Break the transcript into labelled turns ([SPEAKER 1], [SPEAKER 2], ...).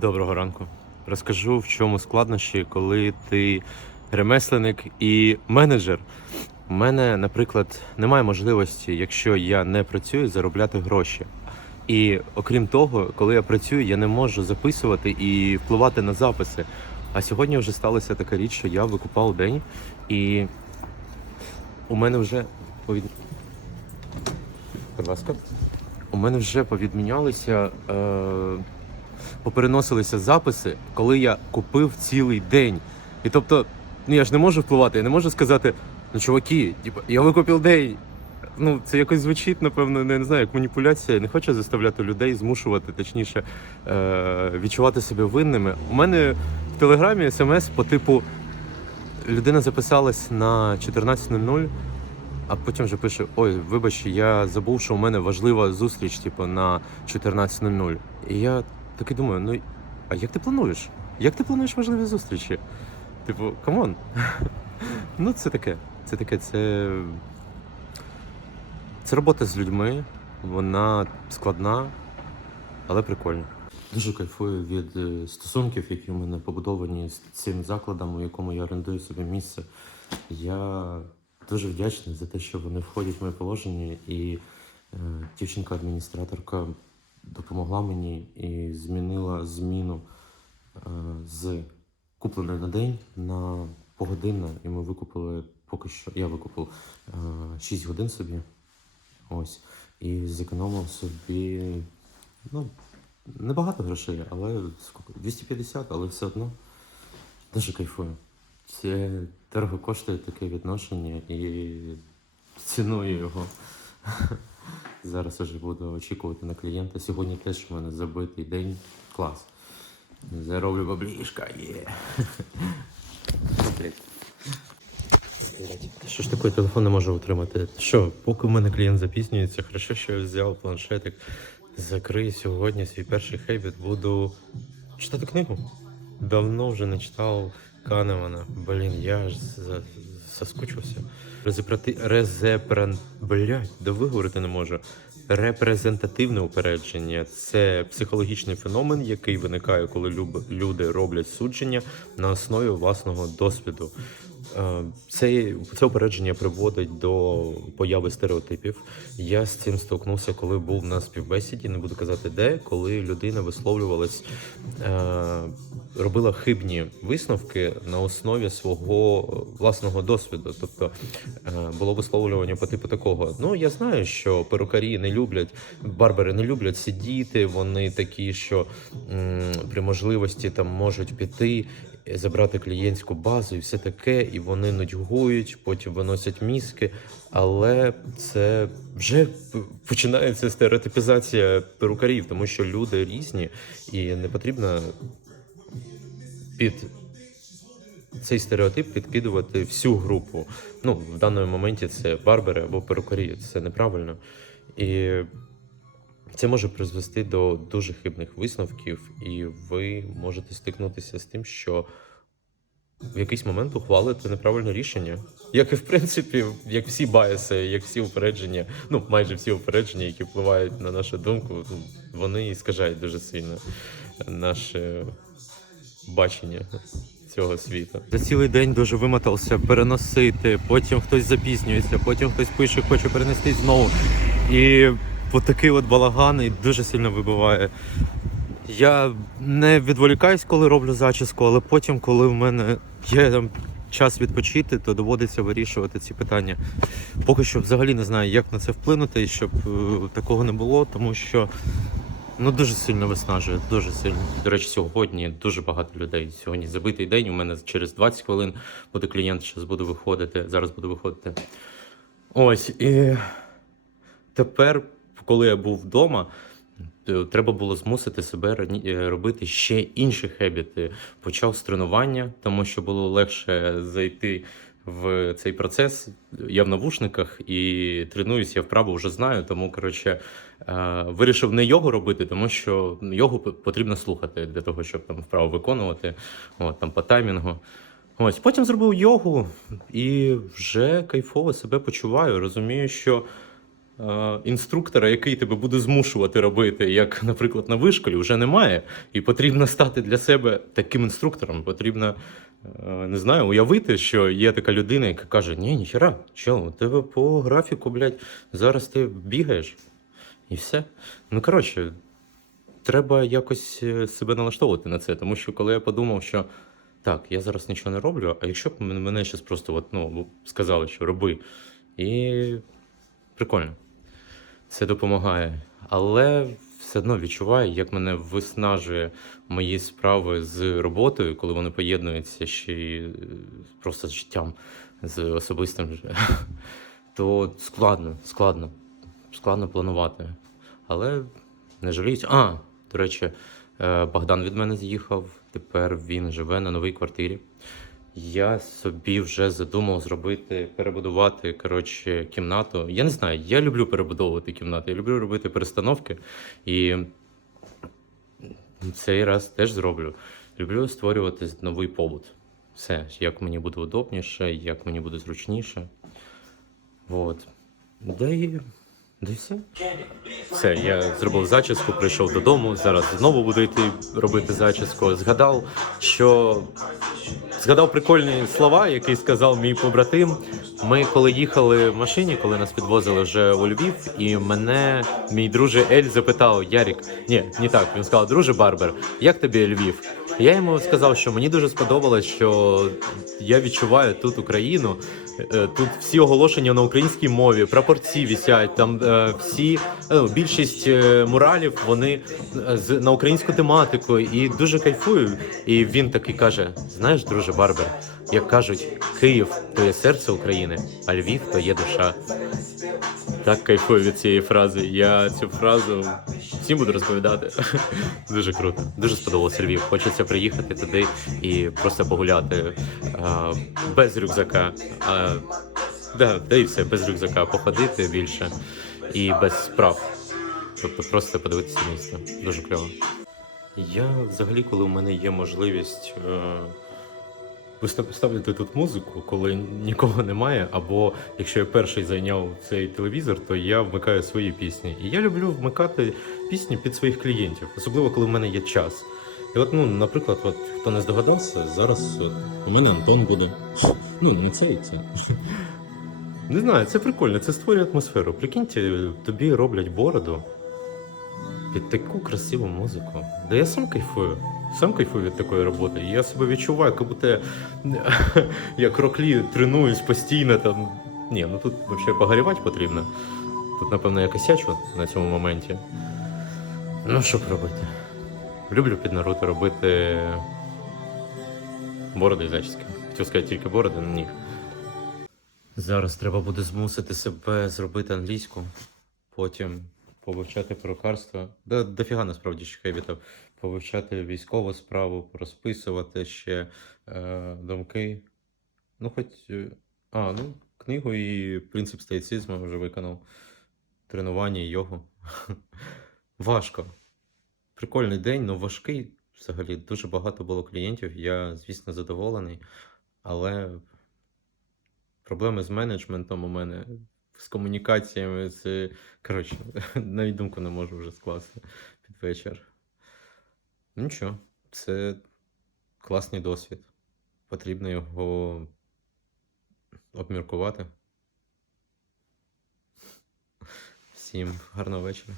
[SPEAKER 1] Доброго ранку. Розкажу, в чому складнощі, коли ти ремесленник і менеджер. У мене, наприклад, немає можливості, якщо я не працюю, заробляти гроші. І окрім того, коли я працюю, я не можу записувати і впливати на записи. А сьогодні вже сталася така річ, що я викупав день, і у мене вже повід... Будь ласка. У мене вже повідмінялися. Е... Попереносилися записи, коли я купив цілий день. І тобто, ну я ж не можу впливати, я не можу сказати, ну чуваки, типу, я викупив день. Ну, це якось звучить, напевно, не, не знаю, як маніпуляція. Я не хочу заставляти людей змушувати, точніше, е- відчувати себе винними. У мене в телеграмі смс по типу людина записалась на 14.00, а потім вже пише: Ой, вибач, я забув, що у мене важлива зустріч, типу, на 14.00. І я такий думаю, ну а як ти плануєш? Як ти плануєш важливі зустрічі? Типу, камон. ну, це таке. Це таке, це. Це робота з людьми, вона складна, але прикольна. Дуже кайфую від е, стосунків, які у мене побудовані з цим закладом, у якому я орендую собі місце. Я дуже вдячний за те, що вони входять в моє положення, і е, дівчинка-адміністраторка допомогла мені і змінила зміну е, з купленої на день на погодинно, і ми викупили поки що. Я викупив е, 6 годин собі. Ось. І зекономив собі ну, небагато грошей, але 250, але все одно дуже кайфую. Це дорого коштує таке відношення і ціную його. Зараз уже буду очікувати на клієнта. Сьогодні теж в мене забитий день. Клас. Зароблю баблішка, є. Що ж таке, телефон не можу утримати? Що, поки в мене клієнт запізнюється, хорошо, що я взяв планшетик. Закрию сьогодні свій перший хейбіт. Буду читати книгу. Давно вже не читав Канемана. Блін, я ж заскучився. Резепрати... Резепран... Блядь, да виговорити не можу. Репрезентативне упередження це психологічний феномен, який виникає, коли люди роблять судження на основі власного досвіду. Е, Це, це упередження приводить до появи стереотипів. Я з цим столкнувся, коли був на співбесіді, не буду казати де, коли людина висловлювалась, е, робила хибні висновки на основі свого власного досвіду. Тобто е, було висловлювання по типу такого: ну я знаю, що перукарі не люблять, барбери не люблять сидіти, вони такі, що при можливості там можуть піти забрати клієнтську базу і все таке, і вони нудьгують, потім виносять мізки. Але це вже починається стереотипізація перукарів, тому що люди різні, і не потрібно під цей стереотип підкидувати всю групу. Ну, в даному моменті це барбери або перукарі. Це неправильно. І це може призвести до дуже хибних висновків, і ви можете стикнутися з тим, що в якийсь момент ухвалите неправильне рішення. Як і в принципі, як всі байси, як всі упередження, ну майже всі упередження, які впливають на нашу думку, ну, вони скажають дуже сильно наше бачення цього світу. За цілий день дуже вимотався переносити, потім хтось запізнюється, потім хтось пише, хоче перенести знову. І от такий от балаган і дуже сильно вибиває. Я не відволікаюсь, коли роблю зачіску, але потім, коли в мене є там час відпочити, то доводиться вирішувати ці питання. Поки що взагалі не знаю, як на це вплинути, і щоб е, такого не було, тому що ну дуже сильно виснажує, дуже сильно. До речі, сьогодні дуже багато людей. Сьогодні забитий день. У мене через 20 хвилин буде клієнт, зараз буду виходити. Зараз буду виходити. Ось і тепер, коли я був вдома, треба було змусити себе е, робити ще інші хебіти. Почав з тренування, тому що було легше зайти в цей процес. Я в навушниках і тренуюсь, я вправо вже знаю. Тому коротше е, вирішив не йогу робити, тому що йогу п- потрібно слухати для того, щоб там вправо виконувати, от, там по таймінгу. Ось потім зробив йогу і вже кайфово себе почуваю. Розумію, що інструктора, який тебе буде змушувати робити, як, наприклад, на вишколі, вже немає. І потрібно стати для себе таким інструктором. Потрібно, е, не знаю, уявити, що є така людина, яка каже: Ні, ніхера, що, у тебе по графіку, блядь, зараз ти бігаєш. І все. Ну, коротше, треба якось е, себе налаштовувати на це. Тому що коли я подумав, що так, я зараз нічого не роблю, а якщо б мене щас просто от, ну, сказали, що роби. І прикольно. Це допомагає. Але все одно відчуваю, як мене виснажує мої справи з роботою, коли вони поєднуються ще й е, просто з життям, з особистим. То складно, складно, складно планувати. Але не жаліюсь. А, до речі, е, Богдан від мене з'їхав. Тепер він живе на новій квартирі. Я собі вже задумав зробити, перебудувати коротше, кімнату. Я не знаю, я люблю перебудовувати кімнати, я люблю робити перестановки. І цей раз теж зроблю. Люблю створювати новий побут. Все, як мені буде удобніше, як мені буде зручніше. Вот. Да і, да і все. Все, я зробив зачіску, прийшов додому. Зараз знову буду йти робити зачіску. Згадав, що згадав прикольні слова, які сказав мій побратим. Ми коли їхали в машині, коли нас підвозили вже у Львів, і мене мій друже Ель запитав: Ярік, ні, не так. Він сказав, друже Барбер, як тобі Львів? Я йому сказав, що мені дуже сподобалось, що я відчуваю тут Україну. Е, Тут всі оголошення на українській мові, прапорці вісять, там е, всі е, ну, більшість муралів вони з на українську тематику і дуже кайфую. І він такий каже: Знаєш, друже Барбер, як кажуть, Київ то є серце України, а Львів то є душа. Так кайфую від цієї фрази. Я цю фразу всім буду розповідати. Дуже круто. Дуже сподобався Львів. Хочеться приїхати туди і просто погуляти а, без рюкзака. А, да, да і все, без рюкзака. Походити більше і без справ. Тобто просто подивитися місто. Дуже кльово. Я взагалі, коли у мене є можливість. Е- Вистав- ставити тут музику, коли нікого немає, або якщо я перший зайняв цей телевізор, то я вмикаю свої пісні. І я люблю вмикати пісні під своїх клієнтів, особливо коли в мене є час. І от, ну, наприклад, от хто не здогадався, зараз от, у мене Антон буде. Ну, не цей, це. Не знаю, це прикольно, це створює атмосферу. Прикиньте, тобі роблять бороду під таку красиву музику. Да я сам кайфую. Сам кайфую від такої роботи. Я себе відчуваю, як будто я, як роклі тренуюсь постійно там. Ні, ну тут взагалі погорівати потрібно. Тут, напевно, я косячу на цьому моменті. Ну, що б робити? Люблю під народу робити бороди і зачіски. Хотів сказати тільки бороди, але ні. Зараз треба буде змусити себе зробити англійську, потім повивчати перукарство. Да, дофіга насправді ще хебітів. Повивчати військову справу, розписувати ще е, думки. Ну, хоч. е, А, ну, книгу і принцип стоїцизму вже виконав. Тренування і йогу. Важко. Прикольний день, але важкий. Взагалі дуже багато було клієнтів. Я, звісно, задоволений, але проблеми з менеджментом у мене, з комунікаціями, з. Коротше, навіть думку не можу вже скласти під вечір. Ну нічого, це класний досвід. Потрібно його обміркувати. Всім гарного вечора.